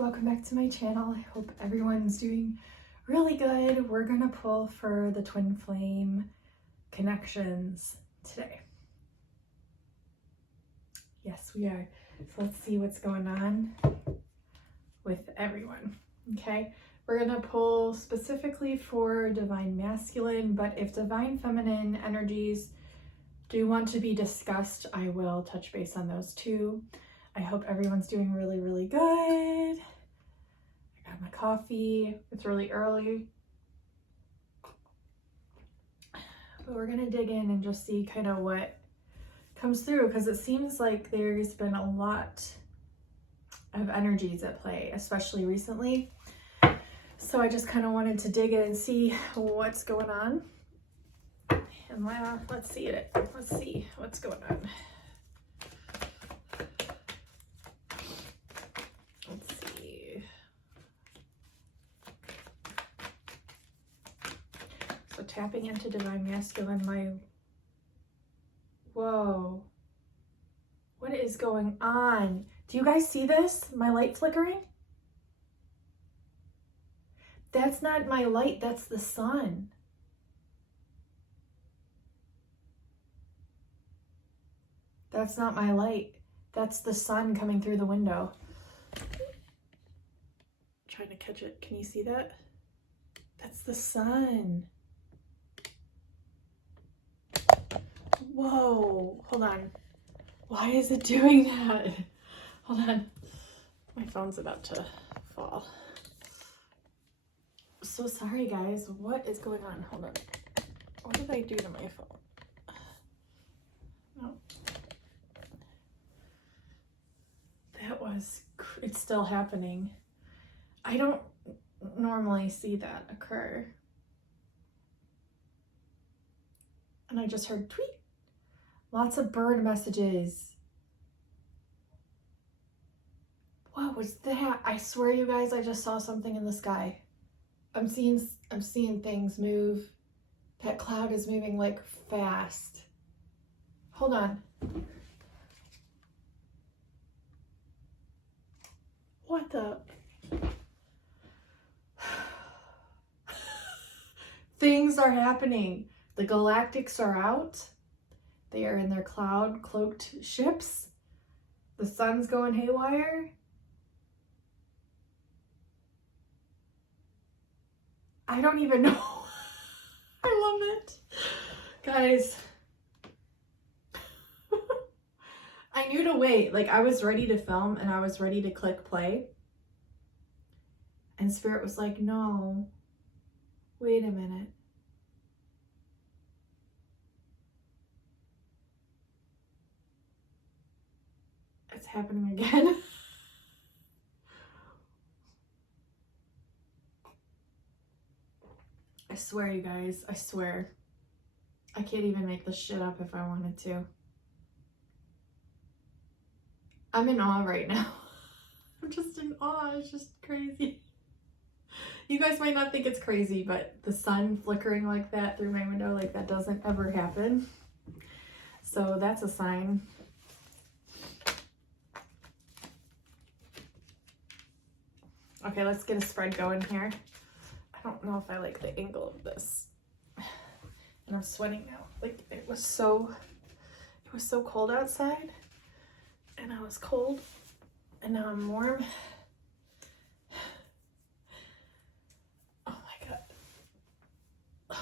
welcome back to my channel. I hope everyone's doing really good. We're gonna pull for the twin flame connections today. Yes, we are. So let's see what's going on with everyone. Okay, we're gonna pull specifically for divine masculine, but if divine feminine energies do want to be discussed, I will touch base on those too. I hope everyone's doing really, really good. I got my coffee. It's really early. But we're gonna dig in and just see kind of what comes through, because it seems like there's been a lot of energies at play, especially recently. So I just kind of wanted to dig in and see what's going on. And let's see it. Let's see what's going on. Let's see. So tapping into divine masculine, whoa. What is going on? Do you guys see this? My light flickering? That's not my light, that's the sun. That's not my light. That's the sun coming through the window. Trying to catch it. Can you see that? That's the sun. Whoa. Hold on. Why is it doing that? Hold on. My phone's about to fall. So sorry, guys. What is going on? Hold on. What did I do to my phone? No. It's still happening. I don't normally see that occur. And I just heard tweet. Lots of bird messages. What was that? I swear, you guys, I just saw something in the sky. I'm seeing things move. That cloud is moving like fast. Hold on. What the? Things are happening. The galactics are out. They are in their cloud cloaked ships. The sun's going haywire. I don't even know. I love it. Guys. I knew to wait. Like, I was ready to film and I was ready to click play. And Spirit was like, no, wait a minute. It's happening again. I swear, you guys, I swear. I can't even make this shit up if I wanted to. I'm in awe right now. I'm just in awe. It's just crazy. You guys might not think it's crazy, but the sun flickering like that through my window, like that doesn't ever happen. So that's a sign. Okay, let's get a spread going here. I don't know if I like the angle of this. And I'm sweating now. Like, it was so cold outside. And I was cold. And now I'm warm. Oh my God.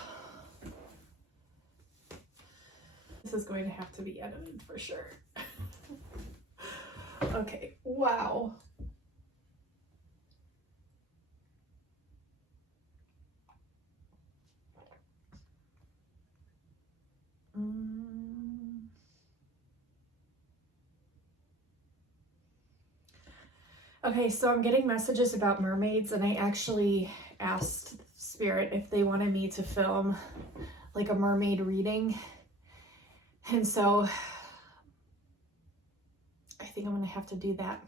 This is going to have to be edited for sure. Okay, wow. Okay, so I'm getting messages about mermaids, and I actually asked Spirit if they wanted me to film like a mermaid reading. And so I think I'm gonna have to do that.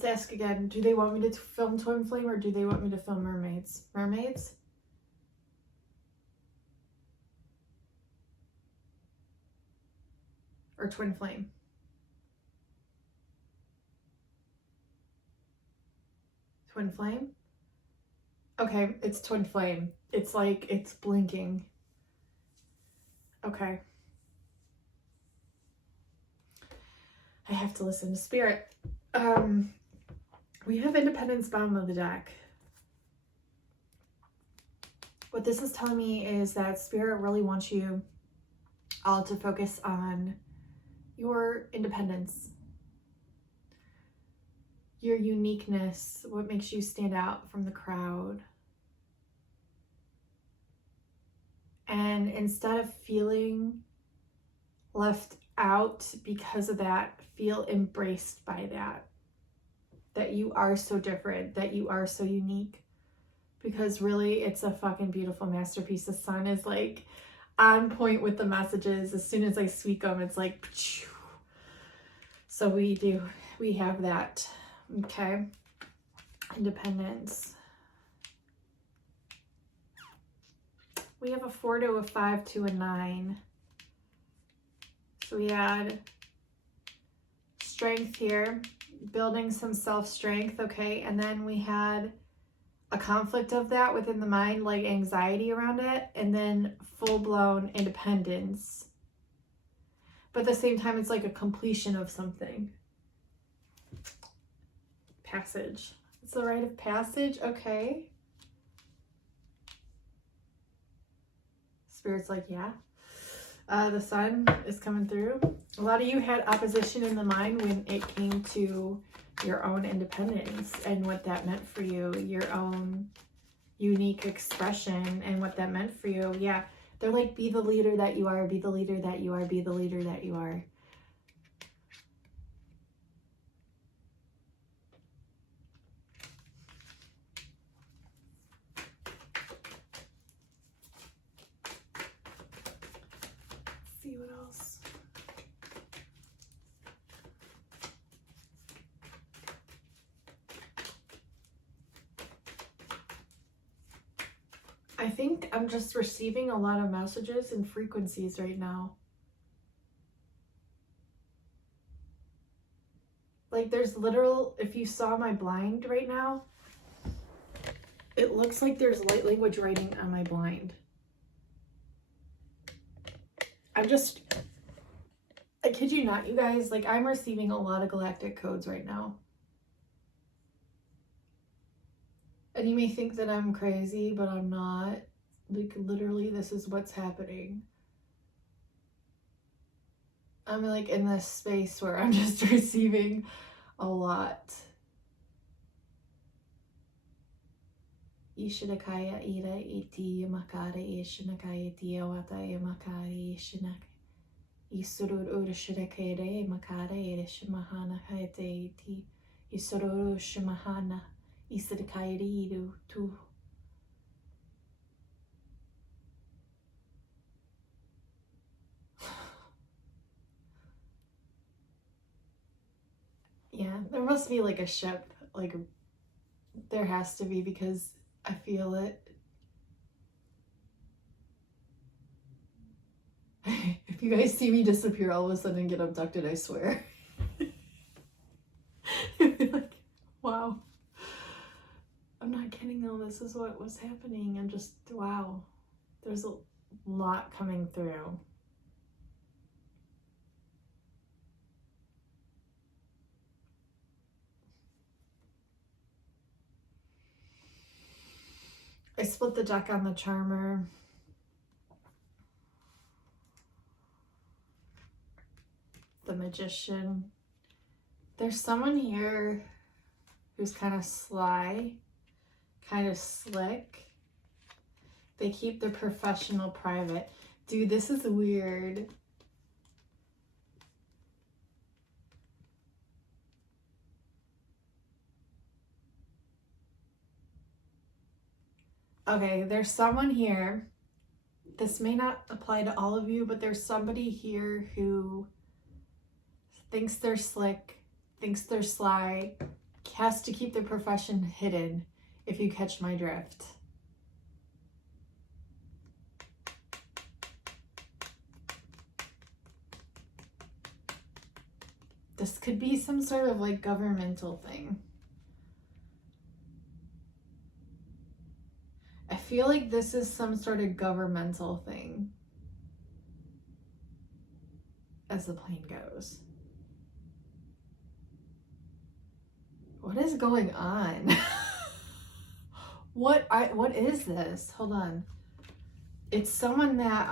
Let's ask again. Do they want me to film twin flame or do they want me to film mermaids? Mermaids? Or twin flame? Twin flame? Okay, it's twin flame. It's like, it's blinking. Okay. I have to listen to spirit. We have Independence bottom of the deck. What this is telling me is that spirit really wants you all to focus on your independence, your uniqueness, what makes you stand out from the crowd. And instead of feeling left out because of that, feel embraced by that. That you are so different, that you are so unique. Because really, it's a fucking beautiful masterpiece. The sun is like on point with the messages. As soon as I speak them, it's like, phew. So we have that. Okay. Independence. We have a 4 to a 5 to a 9. So we had strength here, building some self-strength, okay? And then we had a conflict of that within the mind, like anxiety around it, and then full-blown independence. But at the same time, it's like a completion of something. Passage. It's the rite of passage, okay. Spirit's like, yeah. The sun is coming through. A lot of you had opposition in the mind when it came to your own independence and what that meant for you, your own unique expression and what that meant for you. Yeah, they're like, be the leader that you are, be the leader that you are, be the leader that you are. See what else. I think I'm just receiving a lot of messages and frequencies right now. Like there's literal, if you saw my blind right now, it looks like there's light language writing on my blind. I kid you not, you guys, like I'm receiving a lot of galactic codes right now. And you may think that I'm crazy, but I'm not. Like literally, this is what's happening. I'm like in this space where I'm just receiving a lot. Ishinakaya ira iti makara ishinakaya diawata makari ishinak. Isurur urshirakaire makara irishimahana kaite iti. Isurur shimahana. Isirkairiru tu. Yeah, there must be like a ship, like there has to be because I feel it. If you guys see me disappear all of a sudden and get abducted, I swear. Like, wow. I'm not kidding though, this is what was happening. I'm just, wow. There's a lot coming through. I split the deck on the Charmer. The Magician. There's someone here who's kind of sly, kind of slick. They keep their professional private. Dude, this is weird. Okay, there's someone here. This may not apply to all of you, but there's somebody here who thinks they're slick, thinks they're sly, has to keep their profession hidden, if you catch my drift. This could be some sort of like governmental thing. I feel like this is some sort of governmental thing as the plane goes. What is going on? What is this? Hold on. It's someone that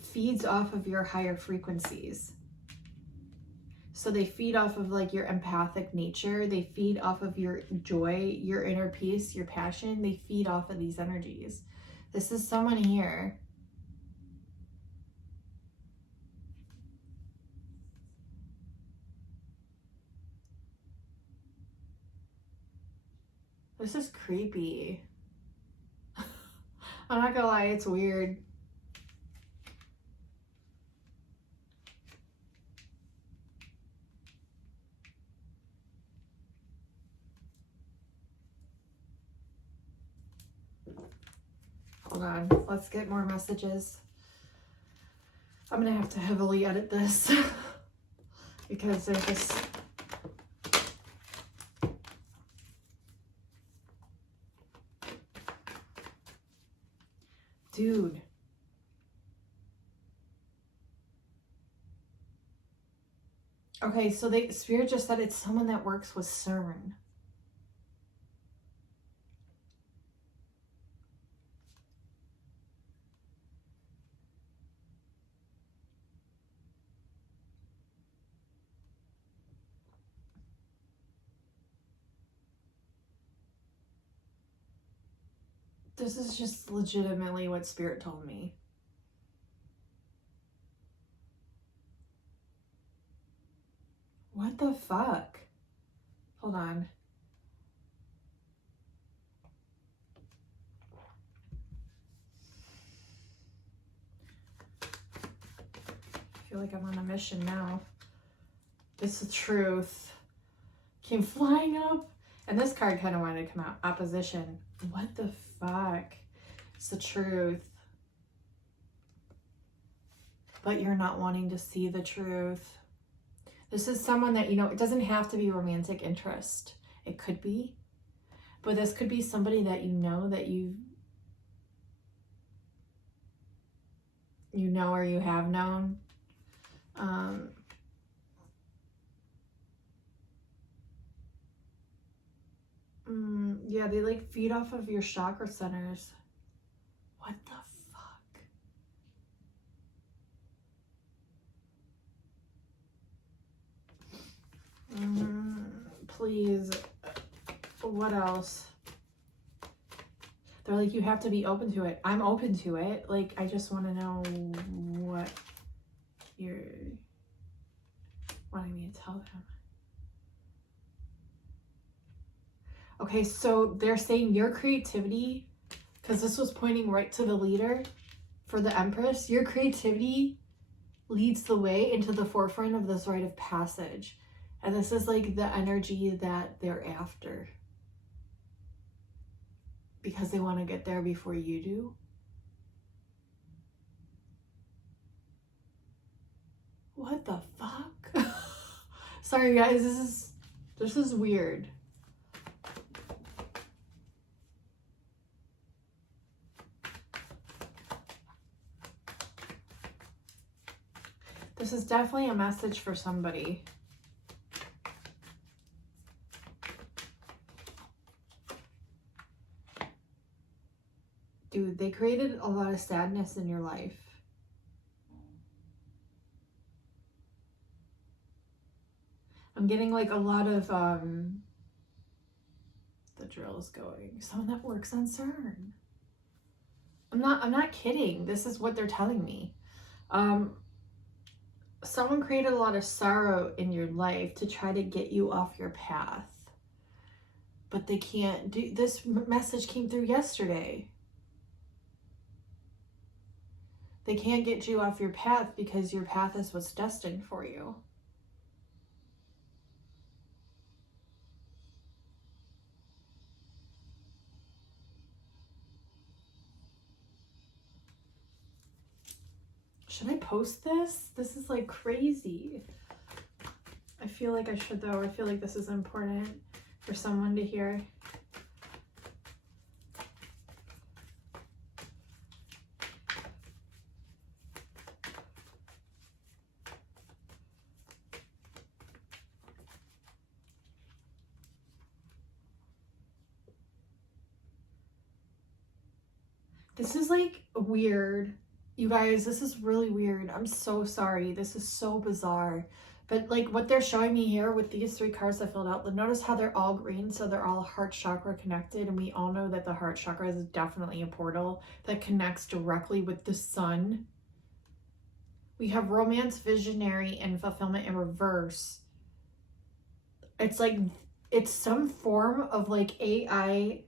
feeds off of your higher frequencies. So they feed off of like your empathic nature. They feed off of your joy, your inner peace, your passion. They feed off of these energies. This is someone here. This is creepy. I'm not gonna lie, it's weird. Hold on, let's get more messages. I'm gonna have to heavily edit this because they're just... Dude. Okay, so Spirit just said it's someone that works with CERN. This is just legitimately what Spirit told me. What the fuck? Hold on. I feel like I'm on a mission now. It's the truth. Came flying up. And this card kind of wanted to come out. Opposition. What the fuck? It's the truth. But you're not wanting to see the truth. This is someone that, you know, it doesn't have to be romantic interest. It could be. But this could be somebody that you know or you have known. Yeah, they like feed off of your chakra centers. What the fuck? Please. What else? They're like, you have to be open to it. I'm open to it. Like, I just want to know what you're wanting me to tell them. Okay, so they're saying your creativity, because this was pointing right to the leader for the Empress, your creativity leads the way into the forefront of this rite of passage. And this is like the energy that they're after. Because they want to get there before you do. What the fuck? Sorry guys, this is weird. This is definitely a message for somebody. Dude, they created a lot of sadness in your life. I'm getting like a lot of the drill is going. Someone that works on CERN. I'm not kidding. This is what they're telling me. Someone created a lot of sorrow in your life to try to get you off your path. But they can't do this. Message came through yesterday. They can't get you off your path because your path is what's destined for you. post this? This is like crazy. I feel like I should though. I feel like this is important for someone to hear. This is like weird. You guys, this is really weird. I'm so sorry. This is so bizarre. But like what they're showing me here with these 3 cards I filled out, notice how they're all green, so they're all heart chakra connected. And we all know that the heart chakra is definitely a portal that connects directly with the sun. We have romance, visionary, and fulfillment in reverse. It's like, it's some form of like AI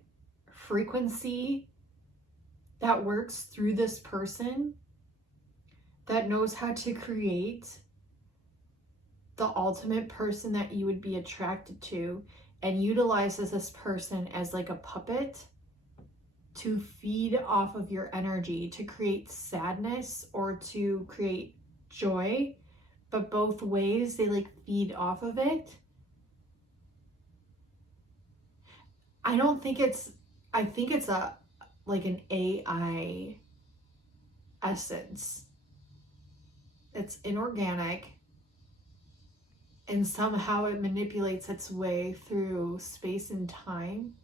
frequency that works through this person that knows how to create the ultimate person that you would be attracted to, and utilizes this person as like a puppet to feed off of your energy, to create sadness or to create joy, but both ways they like feed off of it. I think it's a like an AI essence. It's inorganic, and somehow it manipulates its way through space and time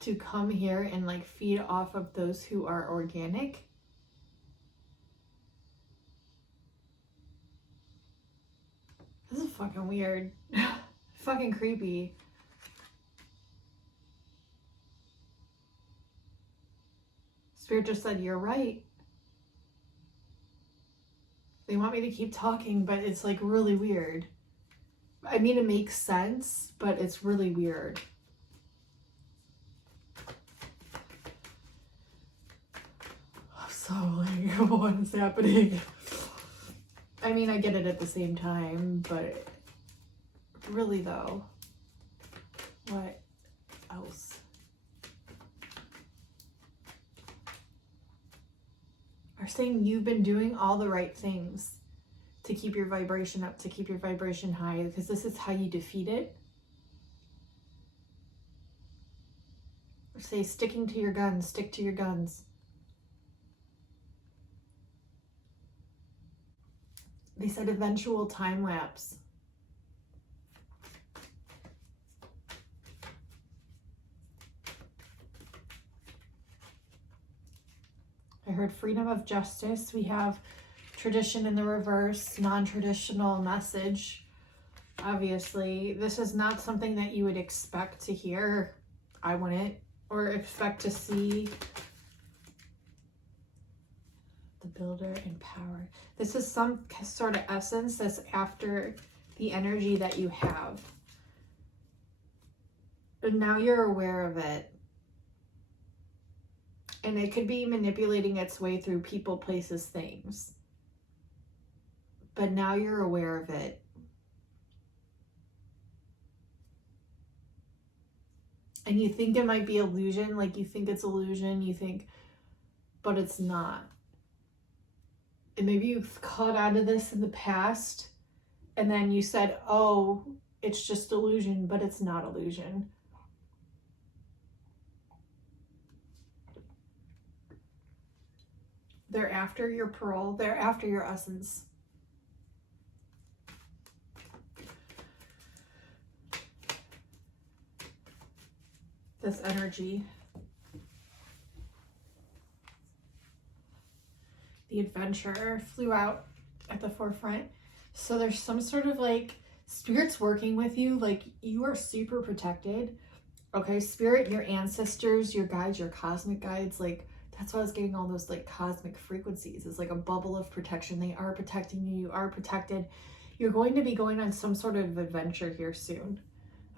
to come here and like feed off of those who are organic. This is fucking weird. Fucking creepy. Spirit just said, you're right. They want me to keep talking, but it's like really weird. I mean, it makes sense, but it's really weird. So like, what is happening? I mean, I get it at the same time, but really though, what else? Are saying you've been doing all the right things to keep your vibration up, to keep your vibration high, because this is how you defeat it. Or say sticking to your guns, stick to your guns. They said eventual time lapse. I heard freedom of justice. We have tradition in the reverse, non-traditional message. Obviously, this is not something that you would expect to hear. I wouldn't, or expect to see. The builder and power. This is some sort of essence that's after the energy that you have. And now you're aware of it. And it could be manipulating its way through people, places, things. But now you're aware of it. And you think it might be illusion, like you think it's illusion, you think, but it's not. And maybe you've caught out of this in the past, and then you said, oh, it's just illusion, but it's not illusion. They're after your pearl. They're after your essence. This energy. The adventurer flew out at the forefront. So there's some sort of like spirits working with you. Like you are super protected. Okay, spirit, your ancestors, your guides, your cosmic guides, like that's why I was getting all those like cosmic frequencies. It's like a bubble of protection. They are protecting you. You are protected. You're going to be going on some sort of adventure here soon.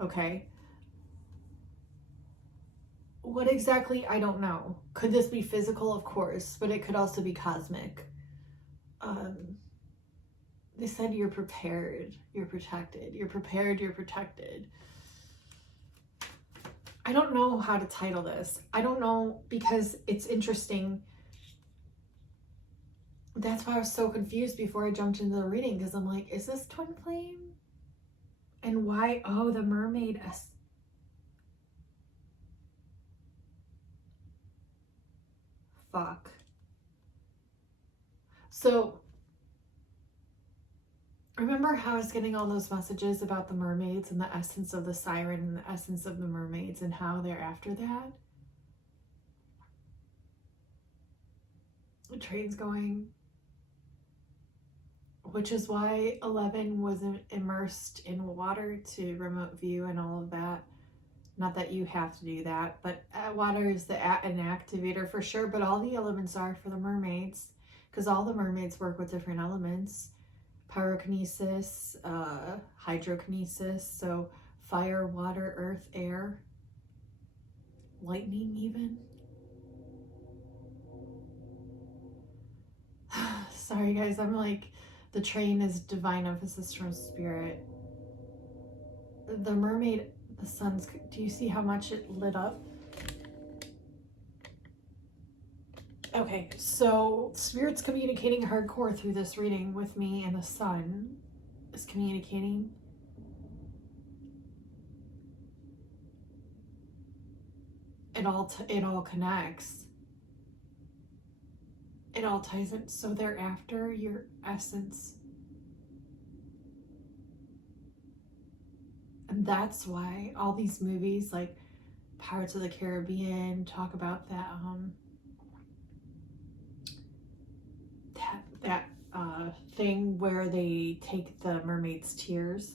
Okay. What exactly? I don't know. Could this be physical? Of course, but it could also be cosmic. They said you're prepared. You're protected. You're prepared. You're protected. I don't know how to title this. I don't know, because it's interesting. That's why I was so confused before I jumped into the reading, because I'm like, is this twin flame? And why? Oh, the mermaid. Fuck. So, remember how I was getting all those messages about the mermaids and the essence of the siren and the essence of the mermaids and how they're after that? The train's going. Which is why 11 wasn't immersed in water to remote view and all of that. Not that you have to do that, but water is an activator for sure, but all the elements are for the mermaids, because all the mermaids work with different elements. Pyrokinesis, hydrokinesis, so fire, water, earth, air, lightning even. Sorry guys, I'm like, the train is divine emphasis from spirit. The mermaid, the sun's, do you see how much it lit up? Okay, so spirit's communicating hardcore through this reading with me, and the sun is communicating. It all connects. It all ties in. So they're after your essence. And that's why all these movies like Pirates of the Caribbean talk about that thing where they take the mermaid's tears.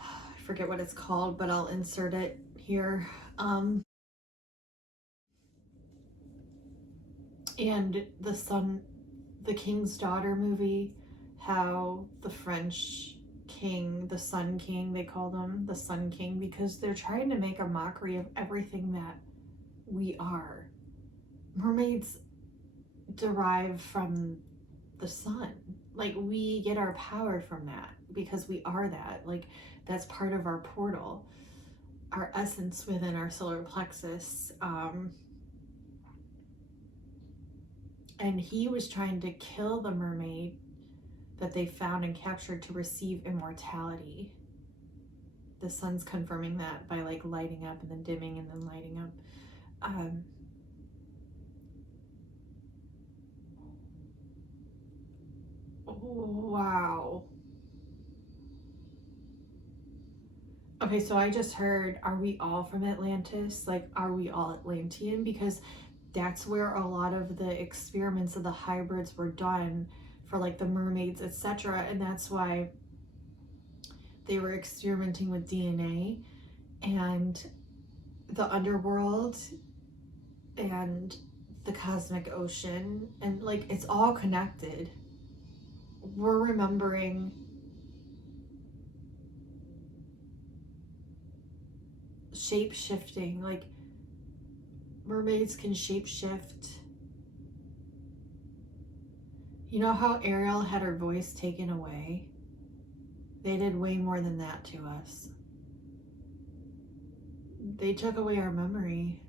I forget what it's called, but I'll insert it here. And the King's Daughter movie, how the French king, the Sun King, they called him the Sun King, because they're trying to make a mockery of everything that we are. Mermaids derive from the sun. Like, we get our power from that because we are that. Like, that's part of our portal, our essence within our solar plexus. And he was trying to kill the mermaid that they found and captured to receive immortality. The sun's confirming that by like lighting up and then dimming and then lighting up. Wow. Okay, so I just heard, are we all from Atlantis? Like, are we all Atlantean? Because that's where a lot of the experiments of the hybrids were done for like the mermaids, etc. And that's why they were experimenting with DNA and the underworld and the cosmic ocean, and like it's all connected. We're remembering shape shifting, like mermaids can shape shift. You know how Ariel had her voice taken away? They did way more than that to us. They took away our memory.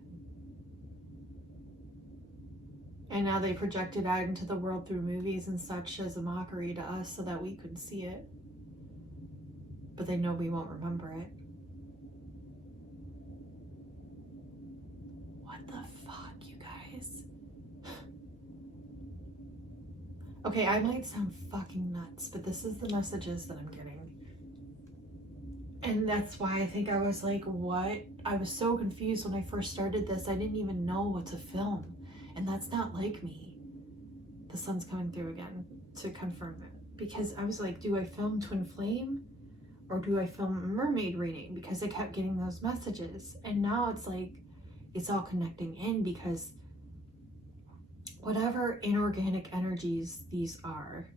And now they project it out into the world through movies and such as a mockery to us so that we could see it. But they know we won't remember it. What the fuck, you guys? Okay, I might sound fucking nuts, but this is the messages that I'm getting. And that's why I think I was like, what? I was so confused when I first started this. I didn't even know what to film. And that's not like me. The sun's coming through again to confirm it. Because I was like, do I film Twin Flame? Or do I film a mermaid reading? Because I kept getting those messages. And now it's like, it's all connecting in, because whatever inorganic energies these are,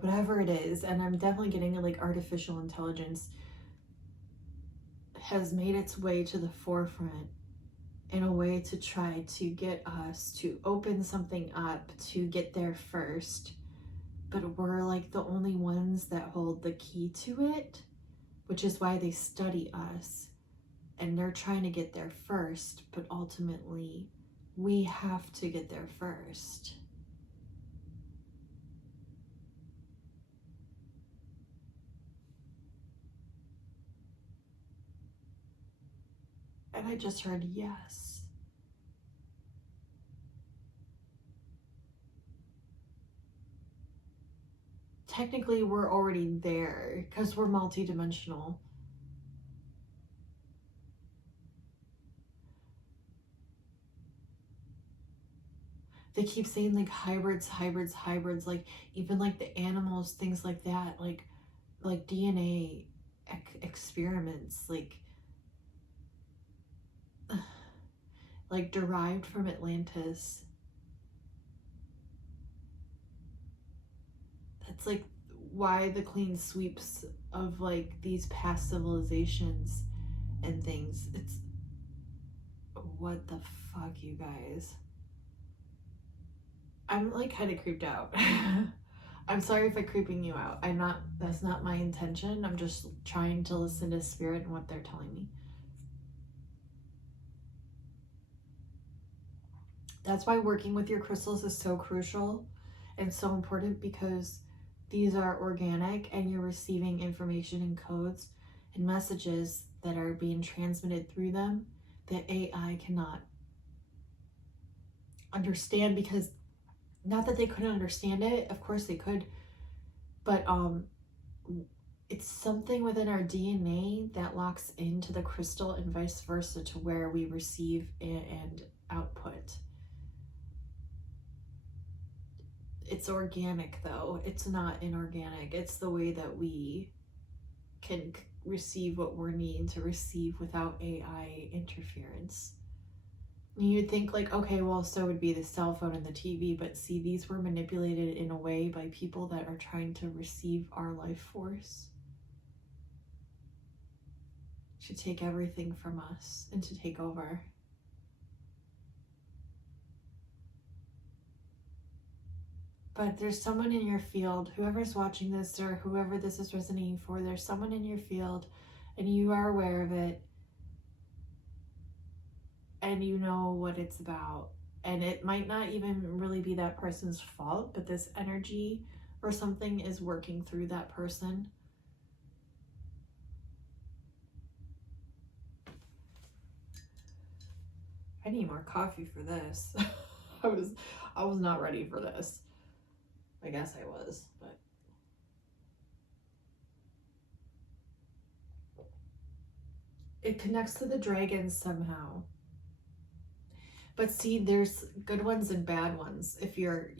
whatever it is, and I'm definitely getting like artificial intelligence has made its way to the forefront in a way to try to get us to open something up to get there first. But we're like the only ones that hold the key to it, which is why they study us. And they're trying to get there first, but ultimately we have to get there first. And I just heard yes. Technically, we're already there because we're multidimensional. They keep saying like hybrids, like even like the animals, things like that, like DNA experiments, like derived from Atlantis. That's like why the clean sweeps of like these past civilizations and things. It's what the fuck, you guys. I'm like kind of creeped out. I'm sorry if I'm creeping you out. That's not my intention. I'm just trying to listen to spirit and what they're telling me. That's why working with your crystals is so crucial and so important, because these are organic and you're receiving information and codes and messages that are being transmitted through them that AI cannot understand, because not that they couldn't understand it, of course they could, but it's something within our DNA that locks into the crystal and vice versa to where we receive and output. It's organic though, it's not inorganic. It's the way that we can receive what we're needing to receive without AI interference. You'd think like, okay, well, so would be the cell phone and the TV, but see, these were manipulated in a way by people that are trying to receive our life force, to take everything from us and to take over. But there's someone in your field, whoever's watching this or whoever this is resonating for, there's someone in your field and you are aware of it and you know what it's about. And it might not even really be that person's fault, but this energy or something is working through that person. I need more coffee for this. I was not ready for this. I guess I was, but it connects to the dragons somehow. But see, there's good ones and bad ones. If you're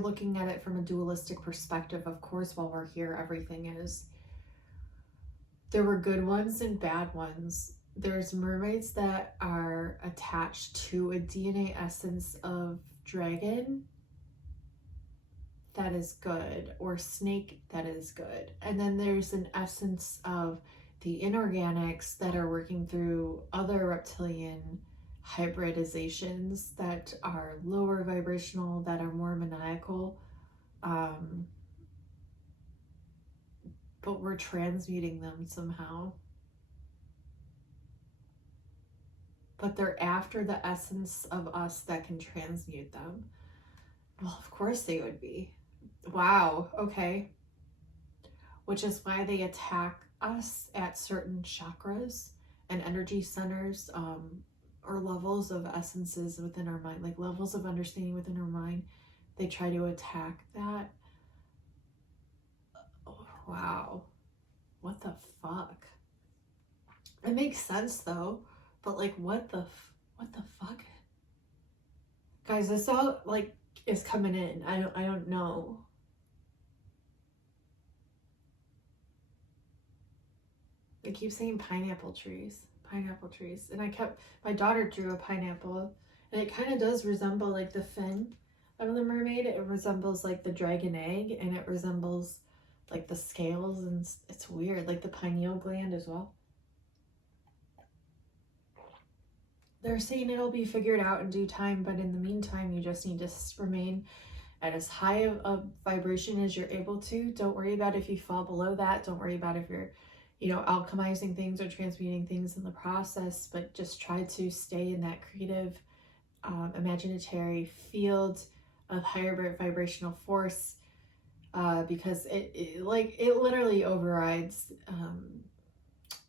looking at it from a dualistic perspective, of course, while we're here, everything is. There were good ones and bad ones. There's mermaids that are attached to a DNA essence of dragon. That is good, or snake, that is good. And then there's an essence of the inorganics that are working through other reptilian hybridizations that are lower vibrational, that are more maniacal, but we're transmuting them somehow. But they're after the essence of us that can transmute them. Well, of course they would be. Wow, okay. Which is why they attack us at certain chakras and energy centers, or levels of essences within our mind, like levels of understanding within our mind. They try to attack that. Oh, wow. What the fuck? It makes sense though, but like what the fuck? Guys, this all like is coming in. I don't know. They keep saying pineapple trees, and my daughter drew a pineapple, and it kind of does resemble like the fin of the mermaid. It resembles like the dragon egg, and it resembles like the scales, and it's weird, like the pineal gland as well. they're saying it'll be figured out in due time, but in the meantime, you just need to remain at as high of vibration as you're able to. Don't worry about if you fall below that. Don't worry about if you're, alchemizing things or transmuting things in the process, but just try to stay in that creative, imaginatory field of higher vibrational force, because it literally overrides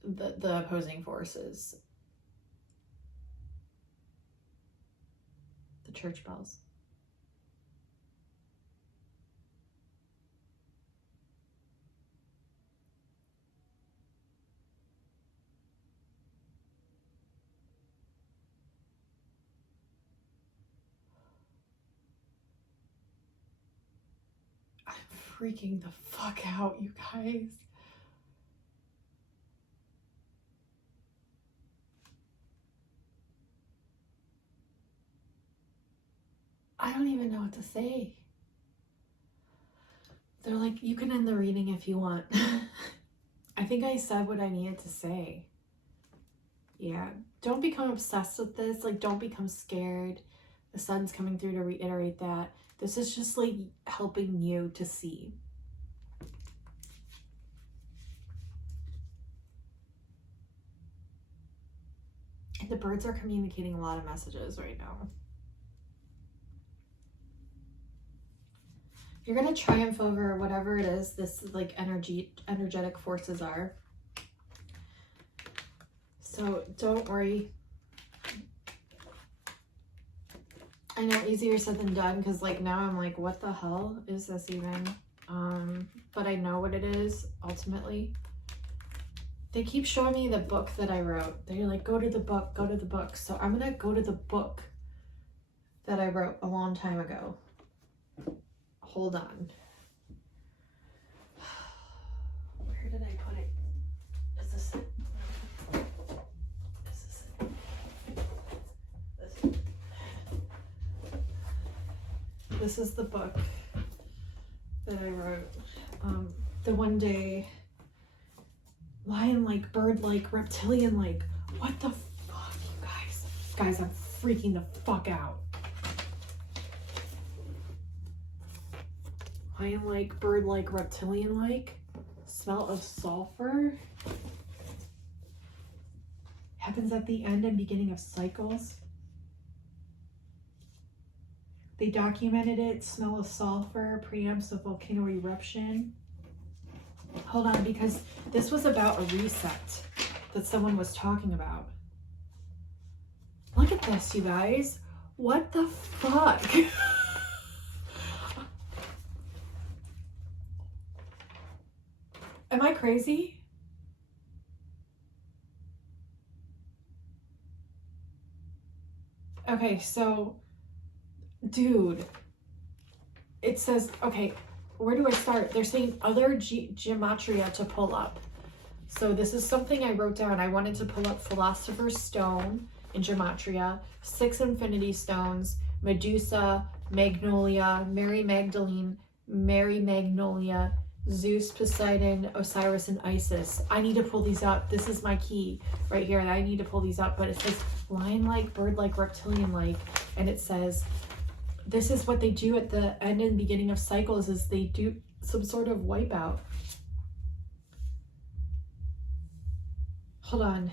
the opposing forces. The church bells. I'm freaking the fuck out, you guys. I don't even know what to say. They're like, you can end the reading if you want. I think I said what I needed to say. Yeah, don't become obsessed with this. Like, don't become scared. The sun's coming through to reiterate that. This is just like helping you to see. And the birds are communicating a lot of messages right now. You're going to triumph over whatever it is this like energetic forces are. So don't worry. I know, easier said than done, because like now I'm like, what the hell is this even? But I know what it is ultimately. They keep showing me the book that I wrote. They're like, go to the book, go to the book. So I'm gonna go to the book that I wrote a long time ago. Hold on. Where did I put it? Is this it? Is this it? This is the book that I wrote. The one day, lion-like, bird-like, reptilian-like. What the fuck, you guys? Guys, I'm freaking the fuck out. Lion-like, bird-like, reptilian-like. Smell of sulfur. Happens at the end and beginning of cycles. They documented it. Smell of sulfur. Preamps of volcano eruption. Hold on, because this was about a reset that someone was talking about. Look at this, you guys. What the fuck? Am I crazy? Okay, so, dude, it says, okay, where do I start? They're saying other gematria to pull up. So this is something I wrote down. I wanted to pull up Philosopher's Stone in gematria, 6 Infinity Stones, Medusa, Magnolia, Mary Magdalene, Mary Magnolia, Zeus, Poseidon, Osiris, and Isis. I need to pull these up. This is my key right here. I need to pull these up, but it says lion-like, bird-like, reptilian-like, and it says this is what they do at the end and beginning of cycles, is they do some sort of wipeout. Hold on.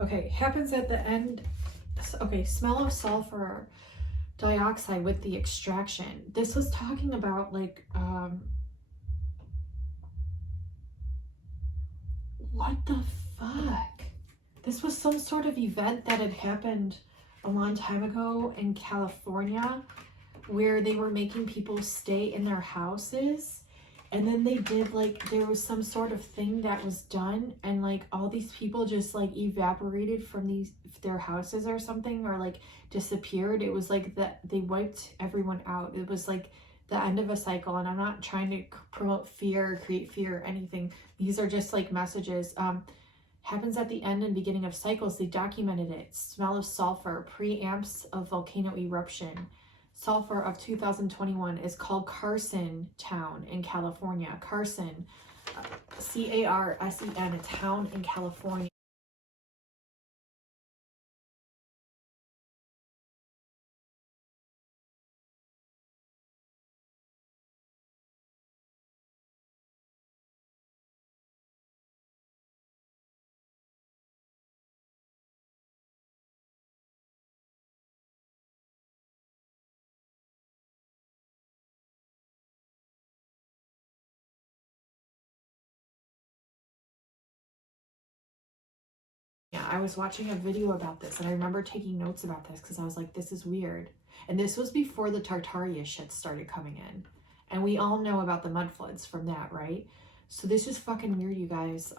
Okay, happens at the end. Okay, smell of sulfur dioxide with the extraction. This was talking about like, what the fuck? This was some sort of event that had happened a long time ago in California, where they were making people stay in their houses, and then they did like, there was some sort of thing that was done, and like all these people just like evaporated from their houses or something, or like disappeared. It was like that they wiped everyone out. It was like the end of a cycle, and I'm not trying to promote fear, create fear or anything. These are just like messages. Happens at the end and beginning of cycles. They documented it. Smell of sulfur, preamps of volcano eruption. Sulfur of 2021 is called Carson Town in California. Carson, C-A-R-S-E-N, a town in California. I was watching a video about this, and I remember taking notes about this because I was like, this is weird. And this was before the Tartaria shit started coming in. And we all know about the mud floods from that, right? So this is fucking weird, you guys.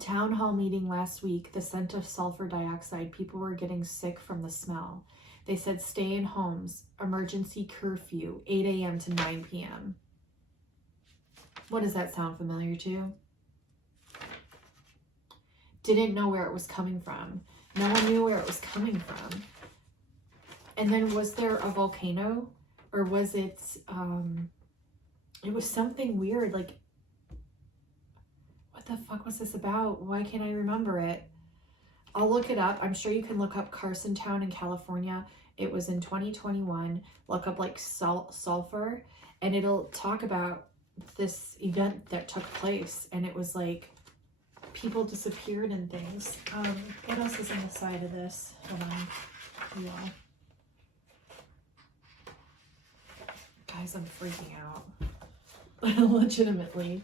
Town hall meeting last week, the scent of sulfur dioxide, people were getting sick from the smell. They said stay in homes, emergency curfew, 8 a.m. to 9 p.m. What does that sound familiar to? Didn't know where it was coming from. No one knew where it was coming from. And then was there a volcano? Or was it, it was something weird, like, what the fuck was this about? Why can't I remember it? I'll look it up. I'm sure you can look up Carsontown in California. It was in 2021. Look up like sulfur, and it'll talk about this event that took place. And it was like people disappeared and things. What else is on the side of this? Hold on. Yeah. Guys, I'm freaking out. Legitimately.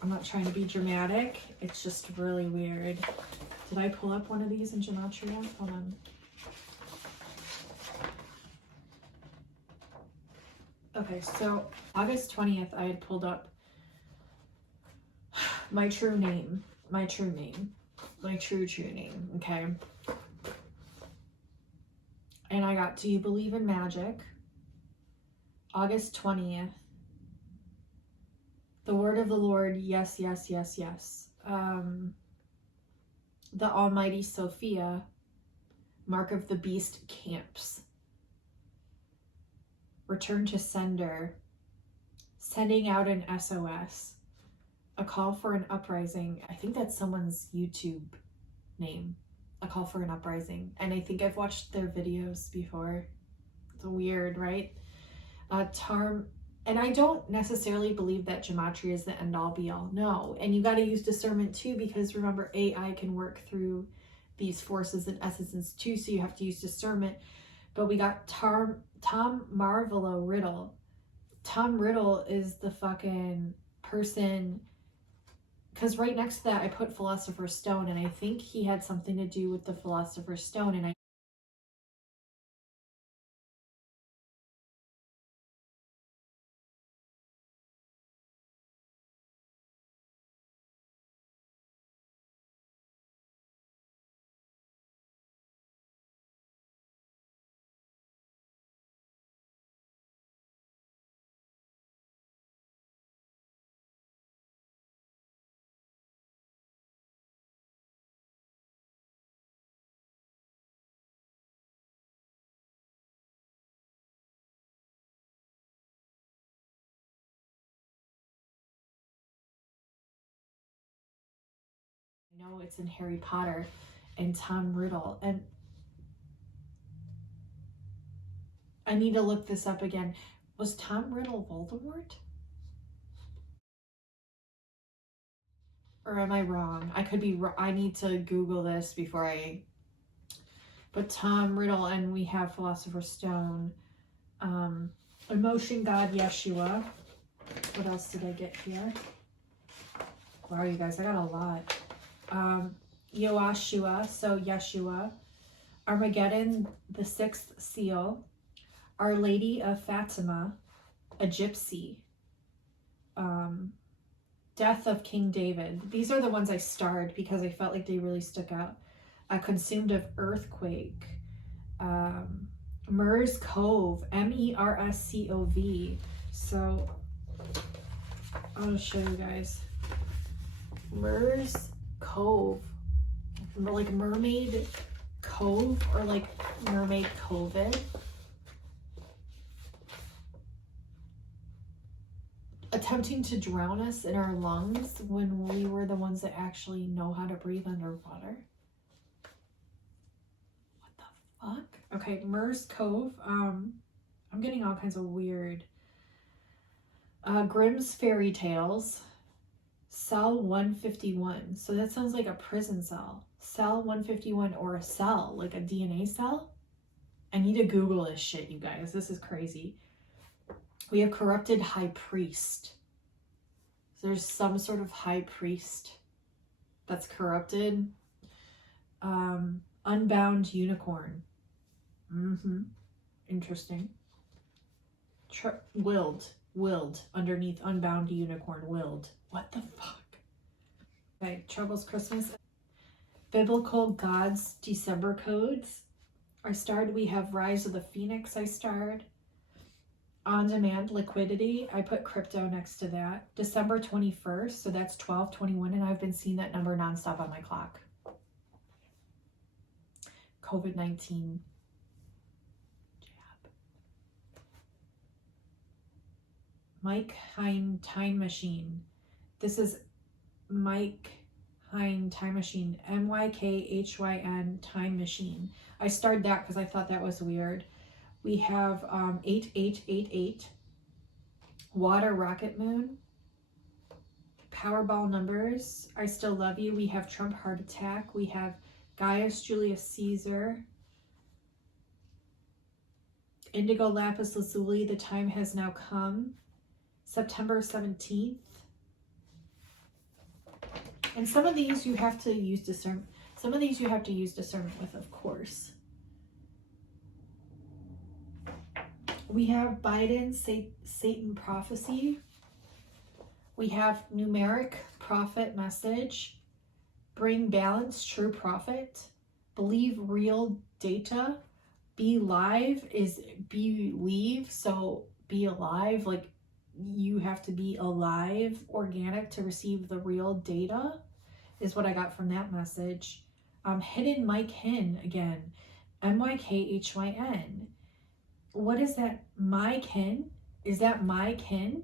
I'm not trying to be dramatic. It's just really weird. Did I pull up one of these in Gematria? Hold on. Okay, so August 20th, I had pulled up my true name, my true name, okay? And I got, do you believe in magic? August 20th. The word of the Lord, yes, yes, yes, yes. The Almighty Sophia, mark of the beast camps. Return to sender, sending out an SOS. A call for an uprising. I think that's someone's YouTube name. A call for an uprising. And I think I've watched their videos before. It's weird, right? And I don't necessarily believe that gematria is the end all be all. No. And you got to use discernment too, because remember, AI can work through these forces and essences too. So you have to use discernment. But we got Tom Marvolo Riddle. Tom Riddle is the fucking person, because right next to that I put Philosopher's Stone, and I think he had something to do with the Philosopher's Stone. And I know it's in Harry Potter and Tom Riddle. And I need to look this up again. Was Tom Riddle Voldemort? Or am I wrong? I could be wrong. I need to Google this before I... But Tom Riddle, and we have Philosopher's Stone. Emotion God Yeshua. What else did I get here? Wow, you guys, I got a lot. Yoashua, so Yeshua. Armageddon, the sixth seal. Our Lady of Fatima, a gypsy. Death of King David. These are the ones I starred because I felt like they really stuck out. Consumed of earthquake. Mers Cove, MERSCOV. So I'll show you guys. Mers Cove, like Mermaid Cove, or like Mermaid COVID. Attempting to drown us in our lungs when we were the ones that actually know how to breathe underwater. What the fuck? Okay, Mers Cove. I'm getting all kinds of weird. Grimm's Fairy Tales. Cell 151. So that sounds like a prison cell. Cell 151, or a cell, like a DNA cell. I need to Google this shit, you guys. This is crazy. We have corrupted high priest. So there's some sort of high priest that's corrupted. Unbound unicorn. Interesting. Willed underneath unbound unicorn. Willed. What the fuck? Okay, Troubles Christmas. Biblical Gods December codes. I starred. We have Rise of the Phoenix. I starred. On Demand Liquidity. I put crypto next to that. December 21st. So that's 12/21, and I've been seeing that number nonstop on my clock. COVID-19 jab. Mike Hine Time Machine. This is Mike Hine Time Machine. MYKHYN Time Machine. I started that because I thought that was weird. We have 8888. Water Rocket Moon. Powerball numbers. I Still Love You. We have Trump Heart Attack. We have Gaius Julius Caesar. Indigo Lapis Lazuli. The Time Has Now Come. September 17th. And some of these you have to use discernment. Some of these you have to use discernment with, of course. We have Biden Satan Prophecy. We have Numeric Prophet Message. Bring Balance True Prophet. Believe Real Data. Be Live is believe, so be alive. Like you have to be alive, organic, to receive the real data is what I got from that message. Hidden Mike Hin again. MYKHYN. What is that? Mike Hin? Is that Mike Hin?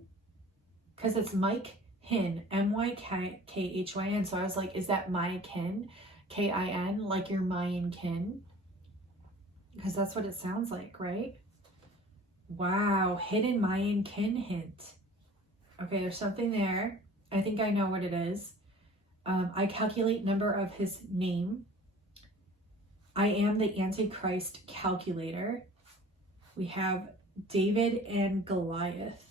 Because it's Mike Hin. MYKHYN. So I was like, is that Mike Hin? KIN? Like your Mayan kin? Because that's what it sounds like, right? Wow. Hidden Mayan kin hint. Okay, there's something there. I think I know what it is. I calculate number of his name. I am the Antichrist calculator. We have David and Goliath.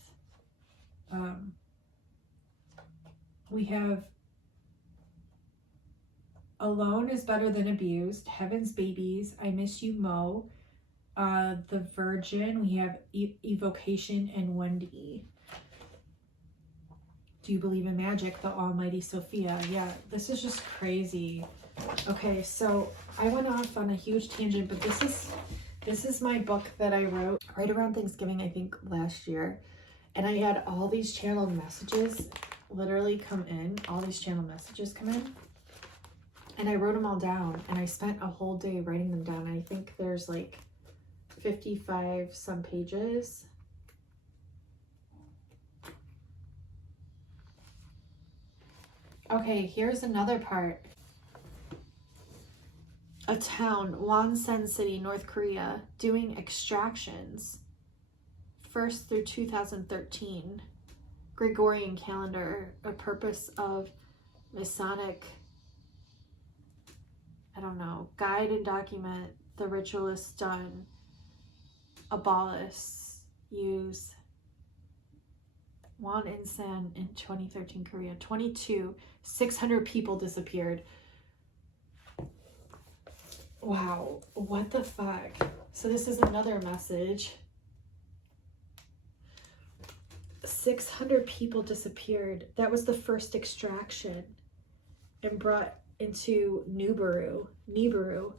We have Alone is Better Than Abused. Heaven's Babies. I Miss You, Mo. The Virgin. We have Evocation and Wendy. Do you believe in magic? The Almighty Sophia. Yeah, this is just crazy. Okay, so I went off on a huge tangent, but this is my book that I wrote right around Thanksgiving, I think, last year. And I had all these channeled messages literally come in. All these channeled messages come in. And I wrote them all down. And I spent a whole day writing them down. I think there's like 55 some pages. Okay, here's another part. A town, Wonsan City, North Korea, doing extractions. 1st through 2013. Gregorian calendar, a purpose of Masonic, I don't know, guide and document the ritualists done, abolish, use. Won Insan in 2013 Korea. 600 people disappeared. Wow, what the fuck? So this is another message. 600 people disappeared. That was the first extraction and brought into Nibiru. Nibiru.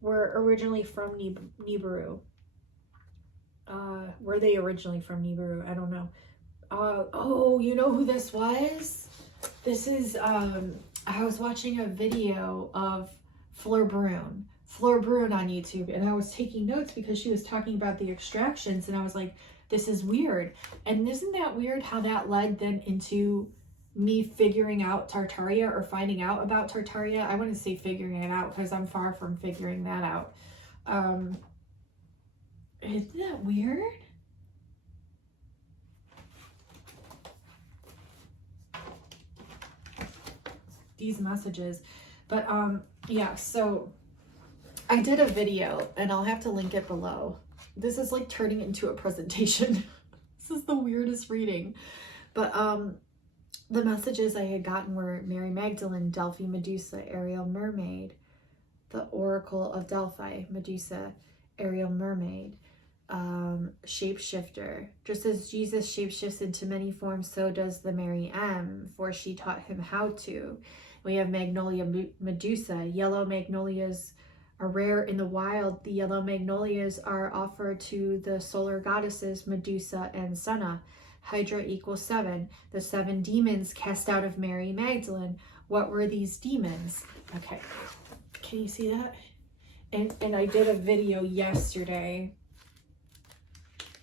We're originally from Nibiru. Were they originally from Nibiru? I don't know. Oh, you know who this was? This is, I was watching a video of Fleur Brune on YouTube, and I was taking notes because she was talking about the extractions, and I was like, this is weird. And isn't that weird how that led then into me figuring out Tartaria or finding out about Tartaria? I wouldn't say figuring it out because I'm far from figuring that out. Isn't that weird? These messages. But yeah, so I did a video and I'll have to link it below. This is like turning into a presentation. This is the weirdest reading. But the messages I had gotten were Mary Magdalene, Delphi, Medusa, Ariel, Mermaid, the Oracle of Delphi, Medusa, Ariel, Mermaid, shapeshifter. Just as Jesus shapeshifts into many forms, so does the Mary M, for she taught him how to. We have Magnolia, Medusa. Yellow magnolias are rare in the wild. The yellow magnolias are offered to the solar goddesses Medusa and Senna. Hydra equals 7. The 7 demons cast out of Mary Magdalene. What were these demons? Okay, can you see that? And I did a video yesterday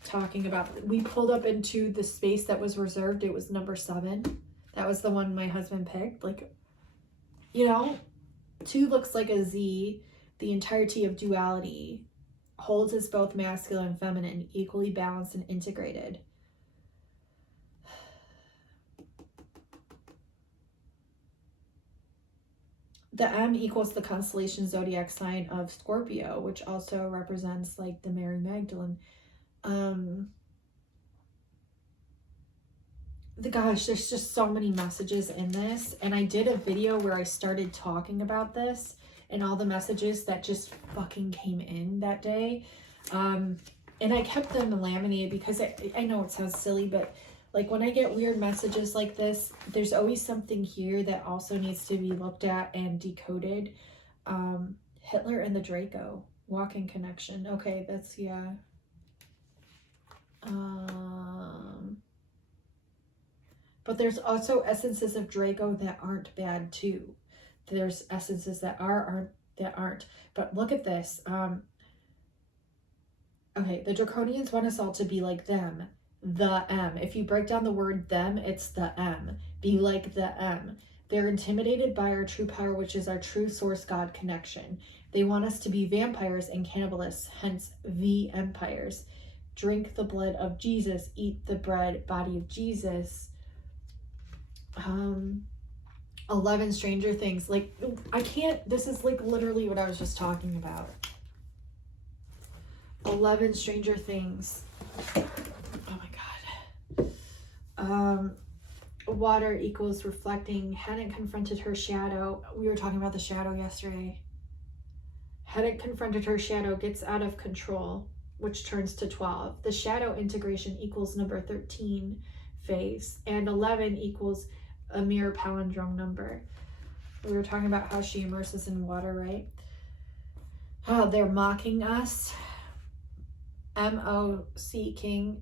talking about, we pulled up into the space that was reserved. It was number 7. That was the one my husband picked. Like, you know, 2 looks like a Z. The entirety of duality holds as both masculine and feminine, equally balanced and integrated. The M equals the constellation zodiac sign of Scorpio, which also represents like the Mary Magdalene. Gosh, there's just so many messages in this. And I did a video where I started talking about this and all the messages that just fucking came in that day. And I kept them laminated because I know it sounds silly, but like when I get weird messages like this, there's always something here that also needs to be looked at and decoded. Hitler and the Draco, walking connection. Okay, that's, yeah. But there's also essences of Draco that aren't bad too. There's essences that aren't. But look at this. Okay, the Draconians want us all to be like them. The M. If you break down the word them, it's the M. Be like the M. They're intimidated by our true power, which is our true source God connection. They want us to be vampires and cannibalists, hence the empires. Drink the blood of Jesus, eat the bread, body of Jesus. 11 Stranger Things. Like, I can't, this is like literally what I was just talking about. 11 Stranger Things. Oh my God. Water equals reflecting. Hadn't confronted her shadow. We were talking about the shadow yesterday. Hadn't confronted her shadow, gets out of control, which turns to 12. The shadow integration equals number 13 phase, and 11 equals a mirror palindrome number. We were talking about how she immerses in water, right? Oh, they're mocking us. M-O-C king,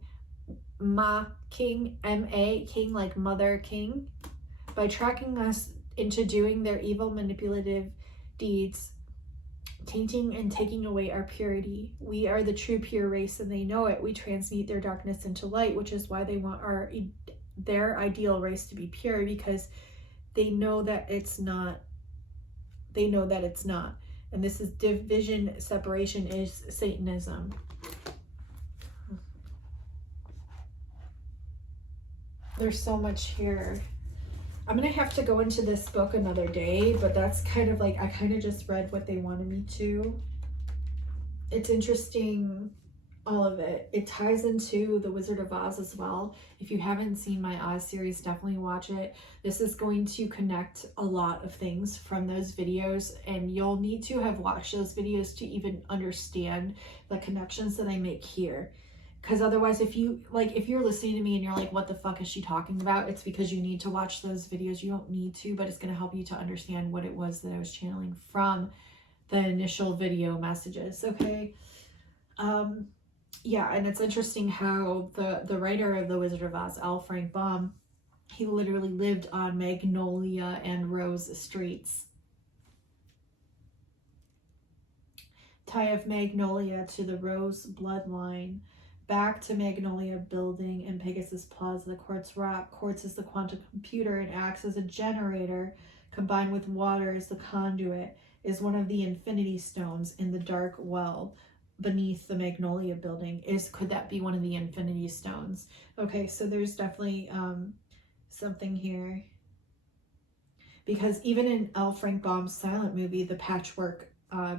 mocking, M-A king, like mother king, by tracking us into doing their evil manipulative deeds, tainting and taking away our purity. We are the true pure race and they know it. We transmute their darkness into light, which is why they want their ideal race to be pure, because they know that it's not. They know that it's not. And this is division, separation is Satanism. There's so much here. I'm gonna have to go into this book another day, but that's kind of like, I kind of just read what they wanted me to. It's interesting, all of it. It ties into the Wizard of Oz as well. If you haven't seen my Oz series, definitely watch it. This is going to connect a lot of things from those videos, and you'll need to have watched those videos to even understand the connections that I make here. Because otherwise, if you're listening to me and you're like, what the fuck is she talking about? It's because you need to watch those videos. You don't need to, but it's going to help you to understand what it was that I was channeling from the initial video messages, okay? Yeah, and it's interesting how the writer of The Wizard of Oz, L. Frank Baum, he literally lived on Magnolia and Rose streets. Tie of Magnolia to the Rose bloodline. Back to Magnolia building and Pegasus Plaza, the quartz rock. Quartz is the quantum computer and acts as a generator, combined with water as the conduit, is one of the infinity stones in the dark well beneath the Magnolia building. Could that be one of the infinity stones? Okay, so there's definitely something here. Because even in L. Frank Baum's silent movie, The Patchwork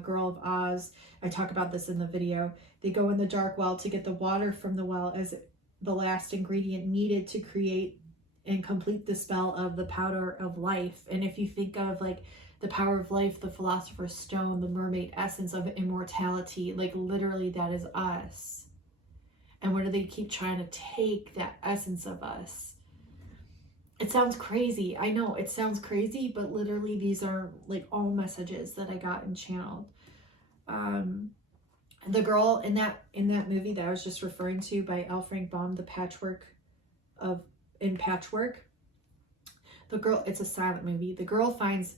Girl of Oz, I talk about this in the video, they go in the dark well to get the water from the well as the last ingredient needed to create and complete the spell of the powder of life. And if you think of like the power of life, the philosopher's stone, the mermaid essence of immortality, like literally that is us. And what do they keep trying to take that essence of us? It sounds crazy. I know it sounds crazy, but literally these are like all messages that I got and channeled. The girl in that movie that I was just referring to by L. Frank Baum, the Patchwork. The girl, it's a silent movie. The girl finds,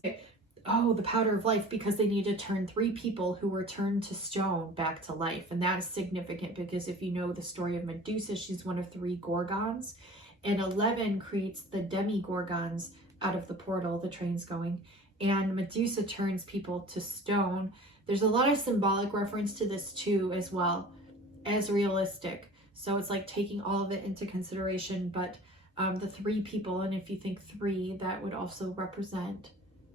the powder of life, because they need to turn 3 people who were turned to stone back to life. And that is significant because if you know the story of Medusa, she's one of 3 Gorgons. And 11 creates the demi-Gorgons out of the portal, the train's going. And Medusa turns people to stone. There's a lot of symbolic reference to this too, as well as realistic. So it's like taking all of it into consideration. But the 3 people, and if you think 3, that would also represent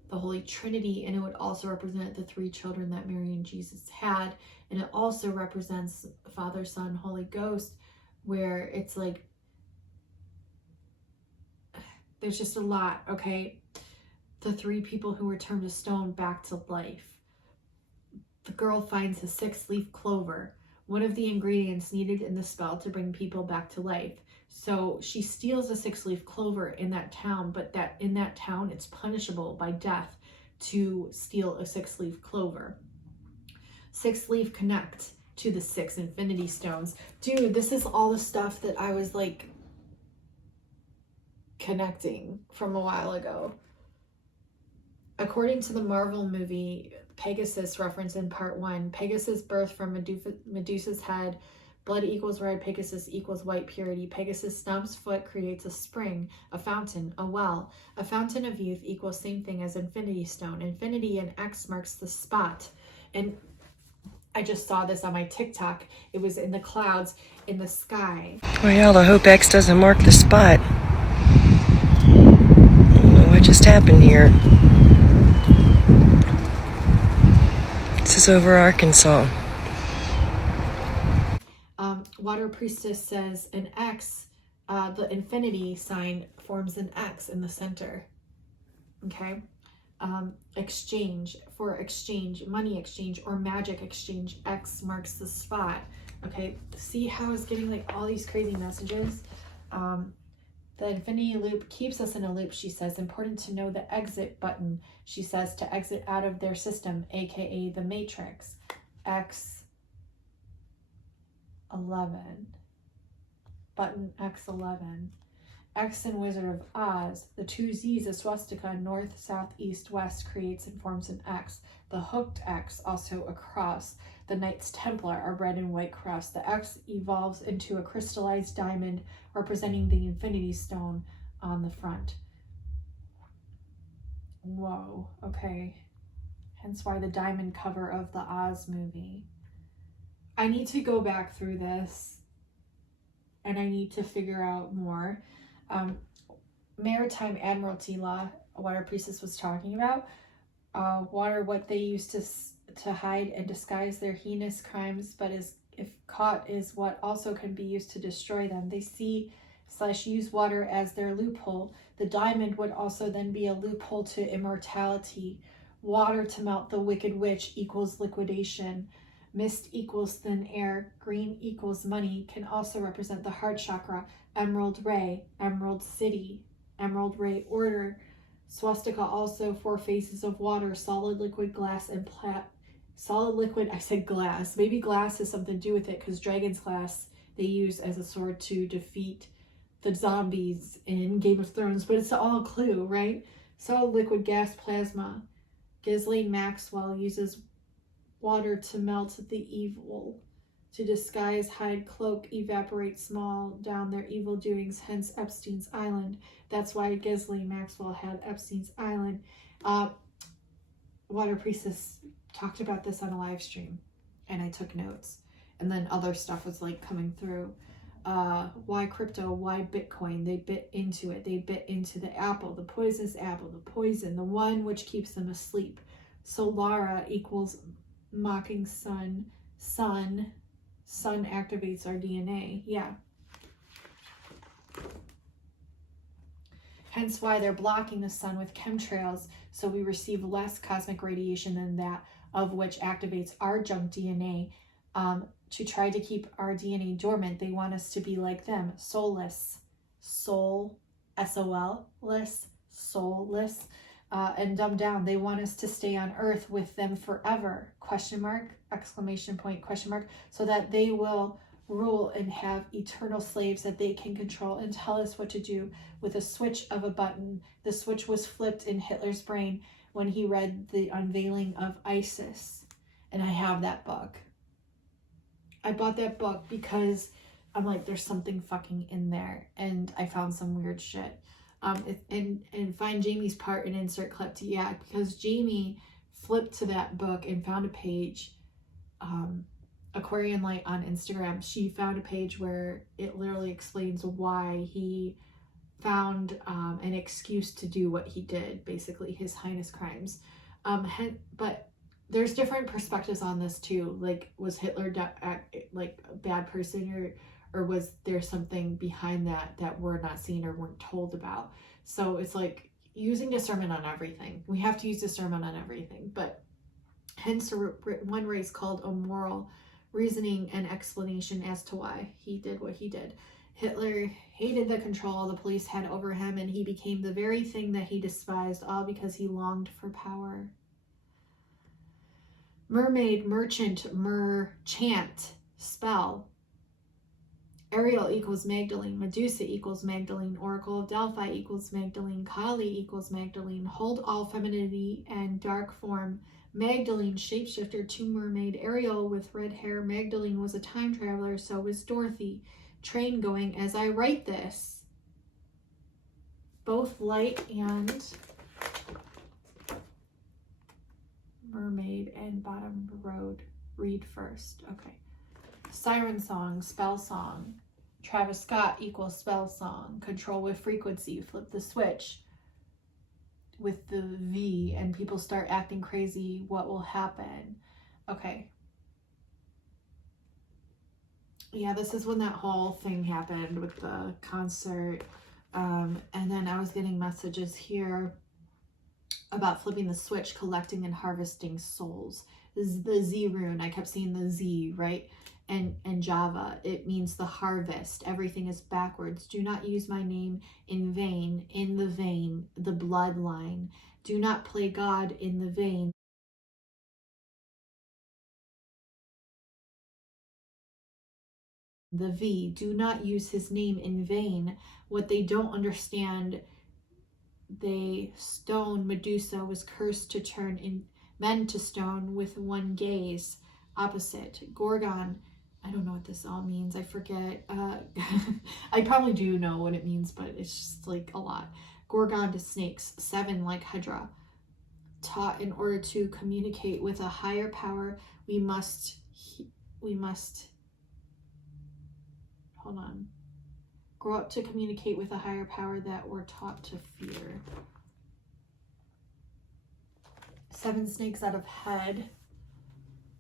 the Holy Trinity, and it would also represent the 3 children that Mary and Jesus had. And it also represents Father, Son, Holy Ghost, where it's like, there's just a lot, okay? The 3 people who were turned to stone back to life. The girl finds a 6-leaf clover, one of the ingredients needed in the spell to bring people back to life. So she steals a 6-leaf clover in that town, but in that town it's punishable by death to steal a 6-leaf clover. 6-leaf connects to the 6 infinity stones. Dude, this is all the stuff that I was like connecting from a while ago. According to the Marvel movie Pegasus reference in part 1, Pegasus birth from Medusa's head, blood equals red, Pegasus equals white purity. Pegasus stumps foot creates a spring, a fountain, a well. A fountain of youth equals same thing as infinity stone. Infinity and X marks the spot. And I just saw this on my TikTok. It was in the clouds in the sky. Well, y'all, I hope X doesn't mark the spot. I don't know what just happened here. This is over Arkansas. Water Priestess says an X, the infinity sign forms an X in the center. Okay. Exchange, money exchange, or magic exchange, X marks the spot. Okay. See how it's getting like all these crazy messages? The infinity loop keeps us in a loop, she says. Important to know the exit button, she says, to exit out of their system, aka the Matrix. X11. Button X11. X in Wizard of Oz. The 2 Z's, a swastika, north, south, east, west, creates and forms an X. The hooked X, also a cross. The Knights Templar, a red and white cross. The X evolves into a crystallized diamond representing the Infinity Stone on the front. Whoa, okay. Hence why the diamond cover of the Oz movie. I need to go back through this and I need to figure out more. Maritime Admiralty law, Water Priestess was talking about. Water, what they use to hide and disguise their heinous crimes, but if caught is what also can be used to destroy them. They use water as their loophole. The diamond would also then be a loophole to immortality. Water to melt the wicked witch equals liquidation. Mist equals thin air. Green equals money. Can also represent the heart chakra. Emerald ray, emerald city, emerald ray order. Swastika also 4 phases of water, solid, liquid, glass, and solid, liquid, I said glass. Maybe glass has something to do with it because dragon's glass they use as a sword to defeat the zombies in Game of Thrones, but it's all a clue, right? Solid, liquid, gas, plasma. Ghislaine Maxwell uses water to melt the evil, to disguise, hide, cloak, evaporate, small down their evil doings, hence Epstein's Island. That's why Ghislaine Maxwell had Epstein's Island. Water Priestess talked about this on a live stream, and I took notes. And then other stuff was like coming through. Why crypto? Why Bitcoin? They bit into it. They bit into the apple, the poisonous apple, the poison, the one which keeps them asleep. Solara equals mocking sun. Sun activates our DNA. Yeah. hence why they're blocking the sun with chemtrails, so we receive less cosmic radiation than that, of which activates our junk DNA, to try to keep our DNA dormant. They want us to be like them, soulless, S-O-L-less, soulless, and dumbed down. They want us to stay on earth with them forever, question mark, exclamation point, question mark, so that they will rule and have eternal slaves that they can control and tell us what to do with a switch of a button. The switch was flipped in Hitler's brain when he read The Unveiling of ISIS. And I have that book. I bought that book because I'm like, there's something fucking in there. And I found some weird shit. And find Jamie's part and insert clip to, yeah, because Jamie flipped to that book and found a page, Aquarian Light on Instagram. She found a page where it literally explains why he found an excuse to do what he did, basically his heinous crimes. But there's different perspectives on this too. Like, was Hitler like a bad person, or was there something behind that we're not seeing or weren't told about? So it's like using discernment on everything. We have to use discernment on everything. But hence one race called a moral reasoning and explanation as to why he did what he did. Hitler hated the control the police had over him, and he became the very thing that he despised, all because he longed for power. Mermaid, merchant, chant, spell. Ariel equals Magdalene. Medusa equals Magdalene. Oracle of Delphi equals Magdalene. Kali equals Magdalene. Hold all femininity and dark form. Magdalene, shapeshifter to mermaid. Ariel with red hair. Magdalene was a time traveler, so was Dorothy. Train going as I write this. Both light and mermaid and bottom road. Read first. Okay. Siren song, spell song. Travis Scott equals spell song. Control with frequency. Flip the switch with the V and people start acting crazy. What will happen? Okay. Yeah, this is when that whole thing happened with the concert. And then I was getting messages here about flipping the switch, collecting and harvesting souls. This is the Z rune. I kept seeing the Z, right? And Java, it means the harvest. Everything is backwards. Do not use my name in vain, in the vein, the bloodline. Do not play God in the vein. The V, do not use his name in vain. What they don't understand, they stone. Medusa was cursed to turn in men to stone with one gaze. Opposite. Gorgon, I don't know what this all means. I forget. I probably do know what it means, but it's just like a lot. Gorgon to snakes. 7 like Hydra. Taught in order to communicate with a higher power, we must hold on. Grow up to communicate with a higher power that we're taught to fear. 7 snakes out of head.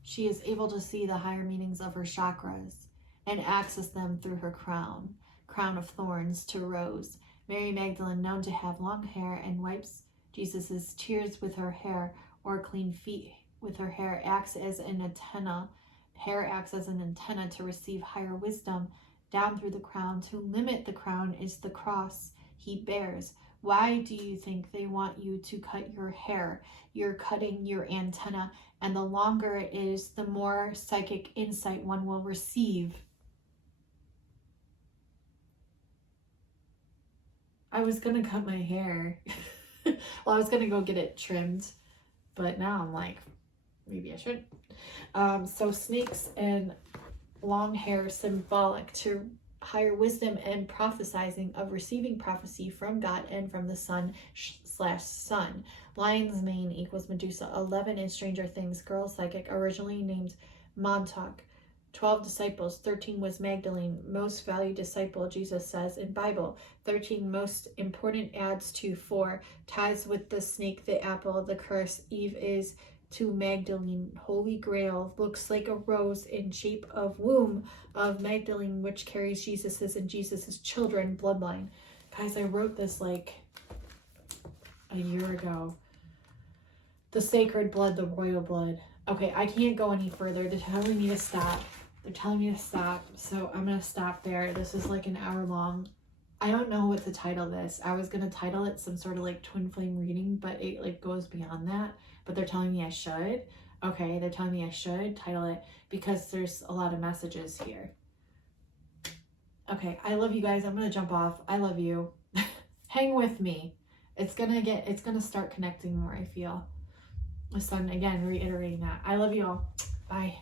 She is able to see the higher meanings of her chakras and access them through her crown of thorns to rose. Mary Magdalene, known to have long hair and wipes Jesus's tears with her hair, or clean feet with her hair, acts as an antenna. Hair acts as an antenna to receive higher wisdom down through the crown. To limit the crown is the cross he bears. Why do you think they want you to cut your hair? You're cutting your antenna, and the longer it is, the more psychic insight one will receive. I was gonna cut my hair. Well, I was gonna go get it trimmed, but now I'm like, maybe I should. So snakes and long hair, symbolic to higher wisdom and prophesizing, of receiving prophecy from God and from the sun /sun. Lion's mane equals Medusa. 11 in Stranger Things, girl psychic, originally named Montauk. 12 disciples. 13 was Magdalene, most valued disciple, Jesus says in Bible. 13 most important adds to 4. Ties with the snake, the apple, the curse. Eve is to Magdalene. Holy Grail looks like a rose in shape of womb of Magdalene, which carries Jesus's and Jesus's children bloodline. Guys, I wrote this like a year ago. The sacred blood, the royal blood. Okay, I can't go any further. They're telling me to stop. They're telling me to stop. So I'm going to stop there. This is like an hour long. I don't know what to title this. I was going to title it some sort of like twin flame reading, but it like goes beyond that. But they're telling me I should. Okay, they're telling me I should title it because there's a lot of messages here. Okay, I love you guys. I'm going to jump off. I love you. Hang with me. It's going to start connecting more, I feel. The sun, again, reiterating that. I love you all. Bye.